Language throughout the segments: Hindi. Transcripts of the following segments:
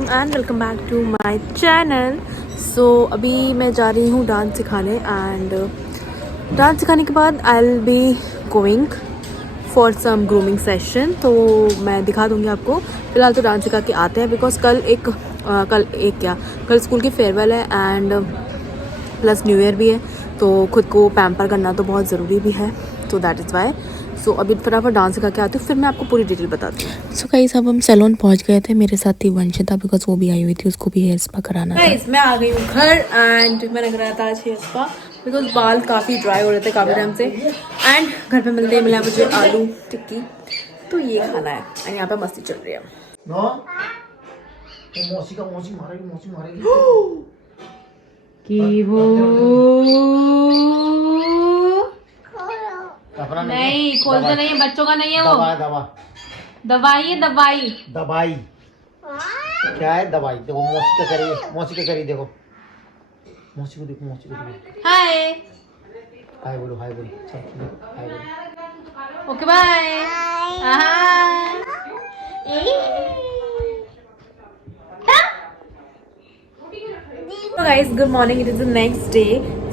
And welcome back to my channel. So अभी मैं जा रही हूँ डांस सिखाने एंड डांस सिखाने के बाद I will be going for some grooming session. तो मैं दिखा दूँगी आपको। फ़िलहाल तो डांस सिखा के आते हैं बिकॉज कल स्कूल की फेयरवेल है एंड प्लस न्यू ईयर भी है, तो खुद को पैम्पर करना तो बहुत ज़रूरी भी है। तो दैट इज़ वाई। सो अभी फटाफट डांस सिखा के आती हूँ, फिर मैं आपको पूरी डिटेल बताती हूँ। सो गाइस अब हम सैलून पहुंच गए थे। मेरे साथ थी वंशिता बिकॉज वो भी आई हुई थी, उसको भी हेयर स्पा कराना था। गाइस मैं आ गई हूँ घर एंड मैंने कराया था आज हेयर स्पा बिकॉज बाल काफ़ी ड्राई हो रहे थे काफ़ी टाइम से। एंड घर पे मिला मुझे आलू टिक्की, तो ये खाना है एंड यहाँ पे मस्ती चल रही है। मौसी मारेगी कि वो नहीं खोलते नहीं है, बच्चों का नहीं है वो। दवाई क्या है? दवाई देखो मौसी का करी देखो। मौसी को देखो। हाय हाय बोलो सब हाय बोलो। Okay bye. Guys good morning, it is the next day.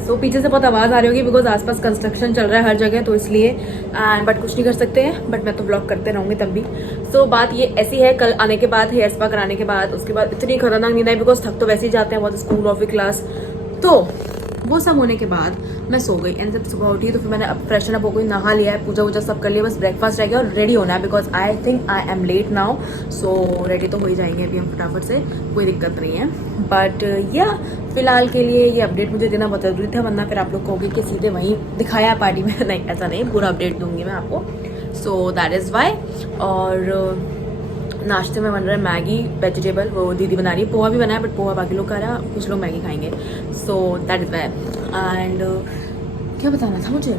So पीछे से बहुत आवाज़ आ रही होगी बिकॉज आसपास कंस्ट्रक्शन चल रहा है हर जगह, तो इसलिए एंड बट कुछ नहीं कर सकते हैं, बट मैं तो ब्लॉग करते रहूँगी तब भी। सो बात ये ऐसी है, कल आने के बाद हेयर स्पा कराने के बाद उसके बाद इतनी खतरनाक नींद आई बिकॉज थक तो वैसे ही जाते हैं बहुत, स्कूल ऑफिस क्लास। तो वो सब होने के बाद मैं सो गई एंड जब सुबह उठी तो फिर मैंने अब फ्रेशन अप हो गई, नहा लिया है, पूजा वूजा सब कर लिया, बस ब्रेकफास्ट रह गया और रेडी होना है because I think I am late now. So ready तो हो ही जाएंगे अभी हम फटाफट से, कोई दिक्कत नहीं है। बट या फिलहाल के लिए ये अपडेट मुझे देना बहुत ज़रूरी था, वरना फिर आप लोग कहोगे कि सीधे वहीं दिखाया पार्टी में। नहीं ऐसा नहीं, पूरा अपडेट दूंगी मैं आपको। सो दैट इज़ वाई। और नाश्ते में बन रहा है मैगी वेजिटेबल, वो दीदी बना रही है। पोहा भी बना है बट पोहा बाकी लोग खा रहा है, कुछ लोग मैगी खाएंगे। सो दैट इज़ वाई। एंड क्या बताना था मुझे,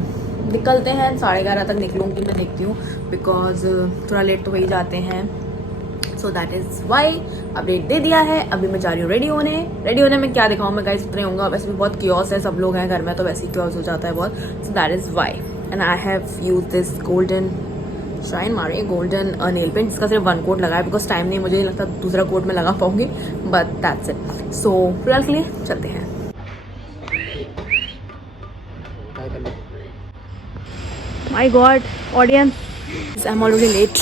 निकलते हैं 11:30 तक निकलूँगी मैं, देखती हूँ बिकॉज थोड़ा लेट तो वही जाते हैं। So that is why update दे दिया है। अभी मैं जा रही हूँ रेडी होने में क्या दिखाऊँ मैं गाइस, उतने होंगे। वैसे भी बहुत क्योस है, सब लोग हैं घर में तो वैसे ही क्योस हो जाता है बहुत। सो that is Y and I have use this golden shine मारे गोल्डन नेल पेंट, जिसका सिर्फ 1 कोट लगा है बिकॉज टाइम नहीं, मुझे नहीं लगता दूसरा कोट में लगा पाऊंगी, बट दैट्स इट। सो फिलहाल के लिए चलते हैं। My God audience, I am already late.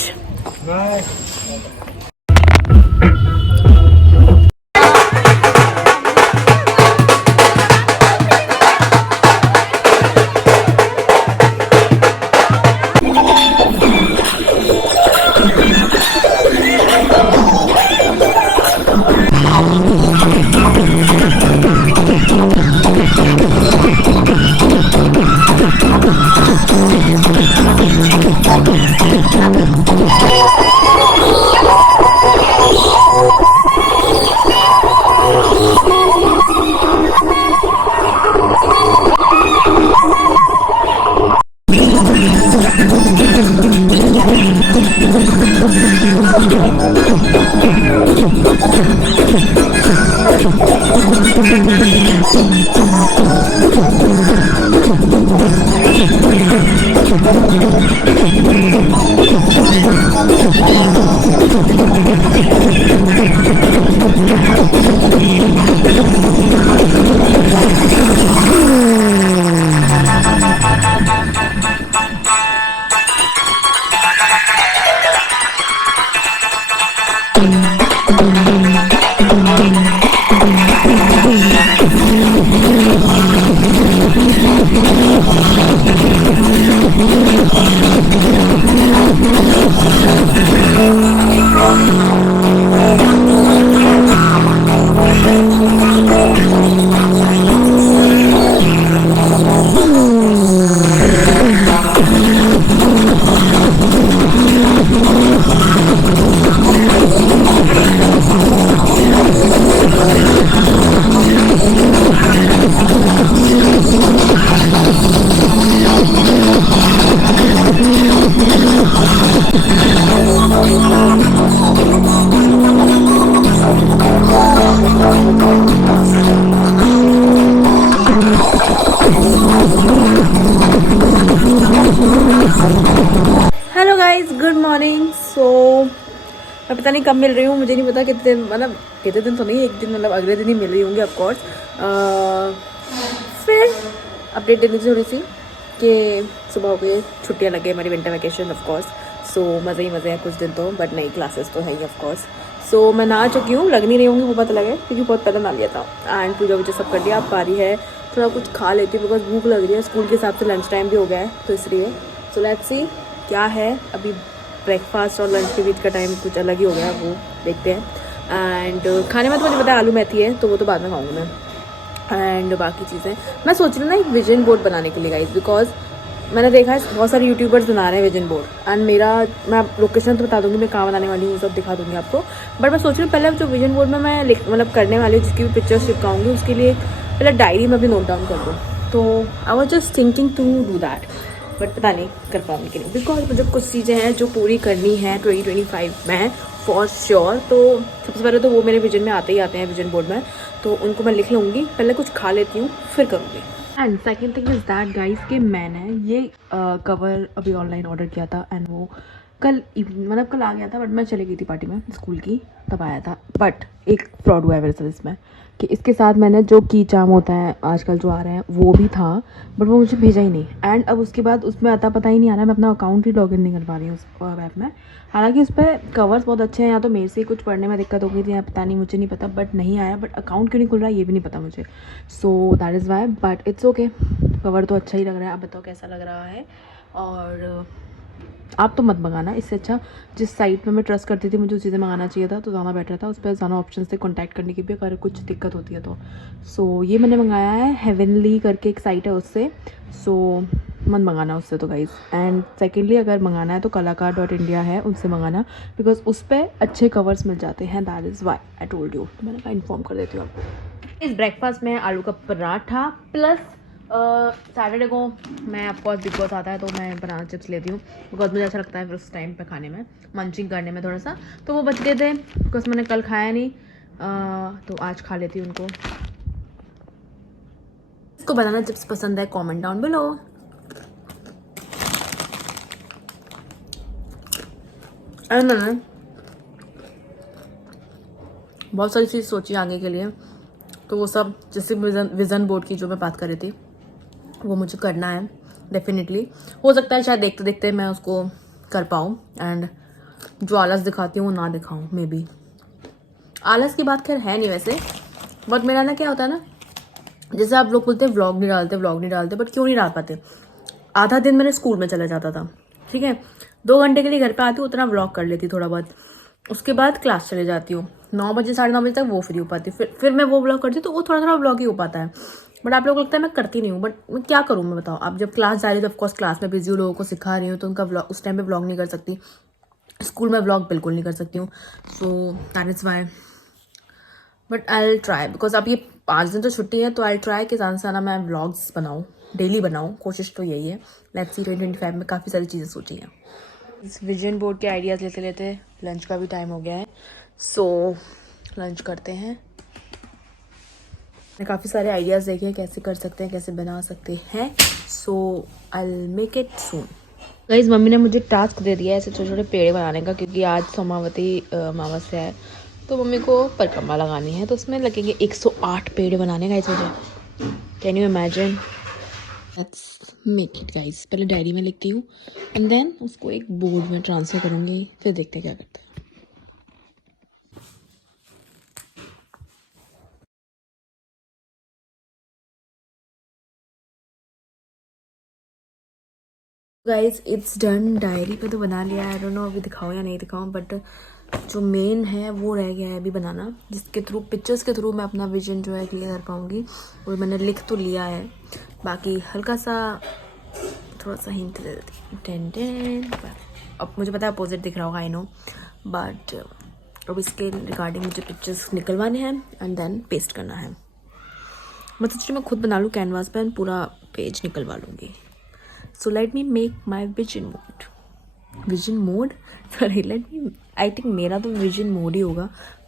पता नहीं कब मिल रही हूँ, मुझे नहीं पता कितने दिन, मतलब कितने दिन तो नहीं, एक दिन मतलब अगले दिन ही मिल रही होंगी ऑफकोर्स। फिर अपडेट देनी थी थोड़ी सी कि सुबह हो गई, छुट्टियाँ लगे हमारी विंटर वैकेशन ऑफकोर्स। सो मज़े ही मज़े हैं कुछ दिन तो, बट नई क्लासेस तो है ही ऑफकोर्स। सो मैं नहा चुकी हूँ, लग नहीं रही होंगी वो पता लगे क्योंकि बहुत पहले नहा लिया था। एंड पूजा वूजा सब कर लिया, अब पारी है थोड़ा कुछ खा लेती हूँ बिकॉज भूख लग रही है, स्कूल के हिसाब से लंच टाइम भी हो गया है तो इसलिए। सो लेट्स सी क्या है, अभी ब्रेकफास्ट और लंच के बीच का टाइम कुछ अलग ही हो गया, वो देखते हैं। एंड खाने में तो मुझे पता है आलू मेथी है तो वो तो बाद में खाऊंगी मैं। एंड बाकी चीज़ें मैं सोच रही हूँ ना एक विजन बोर्ड बनाने के लिए गाइस, बिकॉज मैंने देखा है बहुत सारे यूट्यूबर्स बना रहे हैं विजन बोर्ड। एंड मेरा, मैं लोकेशन तो बता दूंगी मैं कहाँ बनाने वाली हूँ, सब दिखा दूंगी आपको। बट मैं सोच रही हूँ पहले जो विजन बोर्ड में मैं मतलब करने वाली हूँ, जिसकी भी पिक्चर्स चिपकाऊंगी, उसके लिए पहले डायरी में भी नोट डाउन कर दूँ। तो I was just thinking to do that, but पता नहीं कर पाऊंगी कि नहीं, बिकॉज मुझे कुछ चीज़ें हैं जो पूरी करनी है 2025 में फॉर श्योर। तो सबसे पहले तो वो मेरे विजन में आते ही आते हैं विजन बोर्ड में, तो उनको मैं लिख लूँगी, पहले कुछ खा लेती हूँ फिर करूँगी। And second thing is that guys कि मैंने ये कवर अभी ऑनलाइन ऑर्डर किया था एंड वो कल मतलब कल आ गया था, बट मैं चली गई थी पार्टी में स्कूल की तब आया था। बट एक फ्रॉड हुआ है वैसे इसमें कि इसके साथ मैंने जो की चार्म होता है आजकल जो आ रहे हैं वो भी था, बट वो मुझे भेजा ही नहीं। एंड अब उसके बाद उसमें आता पता ही नहीं आ रहा है, मैं अपना अकाउंट ही लॉगिन नहीं कर पा रही हूँ उस ऐप में। हालांकि उस पर कवर्स बहुत अच्छे हैं, या तो मेरे से कुछ पढ़ने में दिक्कत हो गई थी या पता नहीं, मुझे नहीं पता, बट नहीं आया। बट अकाउंट क्यों नहीं खुल रहा है ये भी नहीं पता मुझे। सो that is Y, but it's okay, cover तो अच्छा ही लग रहा है। आप बताओ कैसा लग रहा है। और आप तो मत मंगाना, इससे अच्छा जिस साइट में मैं ट्रस्ट करती थी मुझे उस चीज़ें मंगाना चाहिए था तो ज़्यादा बेटर था, उस पर ज़्यादा ऑप्शन से कॉन्टैक्ट करने की भी अगर कुछ दिक्कत होती है तो। सो ये मैंने मंगाया है, हेवनली करके एक साइट है उससे। सो मत मंगाना उससे तो गाइज़। एंड सेकेंडली अगर मंगाना है तो कलाकार.इंडिया है, उनसे मंगाना, बिकॉज उस पर अच्छे कवर्स मिल जाते हैं। That is Y I told you, तो मैंने कहा इन्फॉर्म कर देती हूँ आपको। इस ब्रेकफास्ट में आलू का पराठा प्लस सैटरडे को मैं ऑफकोर्स बिग बॉस आता है तो मैं बनाना चिप्स लेती हूँ, बिकॉज मुझे अच्छा लगता है फिर उस टाइम पे खाने में, मंचिंग करने में थोड़ा सा। तो वो बच गए थे बिकॉज मैंने कल खाया नहीं, तो आज खा लेती हूँ उनको। इसको बनाना चिप्स पसंद है कमेंट डाउन बिलो। एंड मैंने बहुत सारी चीज़ सोची आगे के लिए, तो वो सब जैसे विज़न बोर्ड की जो मैं बात कर रही थी वो मुझे करना है डेफिनेटली। हो सकता है शायद देखते देखते मैं उसको कर पाऊँ, एंड जो आलस दिखाती हूँ वो ना दिखाऊँ मे बी। आलस की बात खैर है नहीं वैसे, बट मेरा ना क्या होता है ना, जैसे आप लोग बोलते हैं व्लॉग नहीं डालते, बट क्यों नहीं डाल पाते। आधा दिन मेरे स्कूल में चला जाता था, ठीक है, 2 घंटे के लिए घर पे आती हूँ, उतना व्लॉग कर लेती थोड़ा बहुत, उसके बाद क्लास चले जाती हूँ, 9 बजे 9:30 बजे तक वो फ्री हो पाती, फिर मैं वो व्लॉग करती हूँ तो वो थोड़ा थोड़ा व्लॉग ही हो पाता है। बट आप लोग लगता है मैं करती नहीं हूँ, बट मैं क्या करूँ मैं बताओ। आप जब क्लास जा रही हो तो ऑफकोर्स क्लास में बिजी हूँ, लोगों को सिखा रही हूँ तो उनका व्लॉग उस टाइम पे व्लॉग नहीं कर सकती, स्कूल में व्लॉग बिल्कुल नहीं कर सकती हूँ। सो that is Y, but I try, because अब ये 5 दिन तो छुट्टी है तो आई ट्राई कि ज़्यादा से ज़्यादा मैं व्लॉग्स बनाऊँ, डेली बनाऊँ, कोशिश तो यही है। लेट्स सी 2025 में काफ़ी सारी चीज़ें सोची हैं। इस विजन बोर्ड के आइडियाज़ लेते लेते लंच का भी टाइम हो गया है, सो लंच करते हैं। मैंने काफ़ी सारे आइडियाज़ देखे हैं कैसे कर सकते हैं, कैसे बना सकते हैं, so I will make it soon. Guys मम्मी ने मुझे टास्क दे दिया है ऐसे छोटे छोटे पेड़ बनाने का, क्योंकि आज सोमावती अमावस्या है तो मम्मी को परिक्रमा लगानी है, तो उसमें लगेंगे 108 पेड़ बनाने का इस वजह। Can you imagine. Let's make it guys. पहले डायरी में लिखती हूँ एंड देन उसको एक बोर्ड में ट्रांसफर करूँगी, फिर देखते हैं क्या करते हैं। गाइस इट्स डन, डायरी पे तो बना लिया है, आई डोंट नो अभी दिखाऊँ या नहीं दिखाऊँ, बट जो मेन है वो रह गया है अभी बनाना, जिसके थ्रू पिक्चर्स के थ्रू मैं अपना विजन जो है क्लियर कर पाऊँगी। और मैंने लिख तो लिया है, बाकी हल्का सा थोड़ा सा हिंट दे देती हूँ। टेन अब मुझे पता है अपोजिट दिख रहा होगा, आई नो, बट अब इसके रिगार्डिंग मुझे पिक्चर्स निकलवाने हैं एंड देन पेस्ट करना है। मैं सोच रही मैं खुद बना लूँ कैनवास पर, पूरा पेज निकलवा लूँगी। So let me make my vision mode sorry let me, I think मेरा तो विजन मोड ही होगा,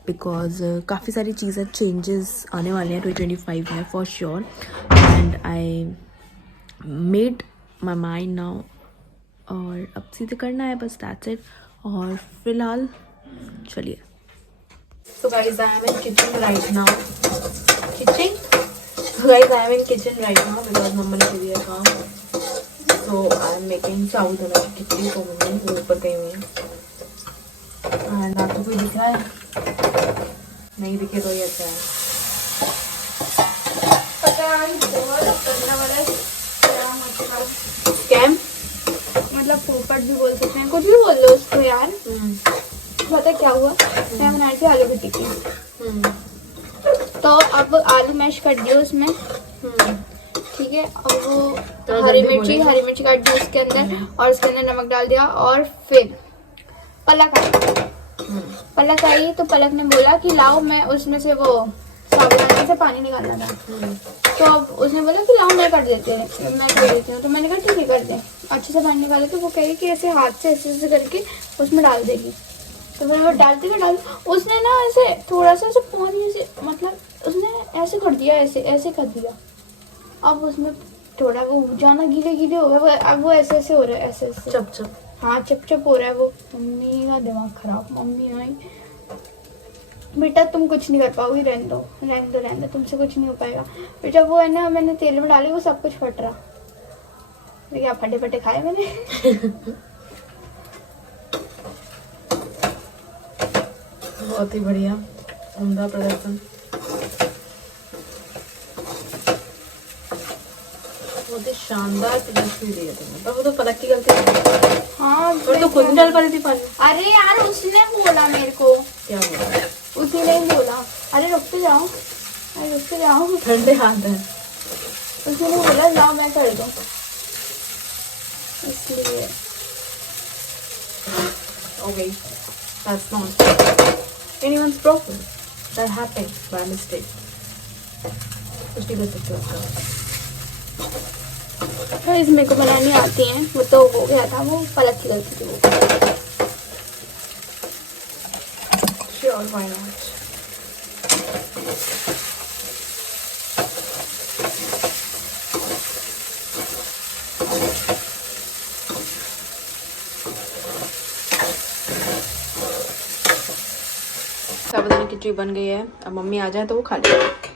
बिकॉज काफ़ी सारी चीज़ें चेंजेस आने वाले हैं 2025 में for sure, and I made my mind now, और अब सीधे करना है बस, दैट्स इट। और फिलहाल चलिए। So guys, I am in kitchen right now. Kitchen? So guys, I am in kitchen right now because मम्मा ने दिया काम. So I am making चावल धोना की खिचड़ी तो मम्मी वो ऊपर गई हुई है. And आपको कोई दिख रहा है? नहीं दिखे तो ये अच्छा है. पता नहीं बहुत करने वाला क्या मतलब स्कैम? मतलब पोपट भी बोल सकते हैं, कुछ भी बोल लो उसको यार। पता क्या हुआ, मैं बनाई थी आलू की टिक्की। तो अब आलू मैश कर दिया उसमें, ठीक है, और वो हरी मिर्ची काट दी उसके अंदर, और उसके अंदर नमक डाल दिया, और फिर पलक आई तो पलक ने बोला कि लाओ, मैं उसमें से वो साबुदाने से पानी निकालना था। तो अब उसने बोला कि लाओ मैं कर देती हूँ। तो मैंने कहा ठीक है कर दे। अच्छे से पानी निकाला तो वो कहेगी कि ऐसे हाथ से ऐसे करके उसमें डाल देगी। तो फिर वो डालती उसने ना ऐसे थोड़ा सा ऐसे पानी ऐसे मतलब उसने ऐसे कर दिया, ऐसे कर दिया। अब उसमें थोड़ा वो जाना गीले हो गया, अब वो ऐसे हो रहा है, ऐसे चप हाँ चप हो रहा है वो। मम्मी का दिमाग खराब। मम्मी आई, बेटा तुम कुछ नहीं कर पाओगी, रहने दो, तुमसे कुछ नहीं हो पाएगा। फिर जब वो है ना मैंने तेल में डाली वो सब कुछ फट रहा। तो क्या फटे खाए मैंने। बहुत ही बढ़िया, उम्दा प्रदर्शन, बहुत ही शानदार प्रदर्शन दिया तुमने। पर वो तो पलक की गलती है। हाँ और तो खुद नहीं डाल पा रही थी पानी। अरे यार उसने बोला मेरे को। क्या बोला? उसी ने बोला अरे रुक के जाओ, ठंडे हाथ है। उसने बोला जाओ मैं कर दूँ, इसलिए। Okay, that's not anyone's problem. That happened by mistake. कुछ नहीं कर सकते उसका। गाइस मेरे को बनानी आती हैं, वो तो हो गया था, वो पलक की गलती थी वो। Sure, why not? साबुदाना खिचड़ी बन गई है। अब मम्मी आ जाए तो वो खा लेंगे।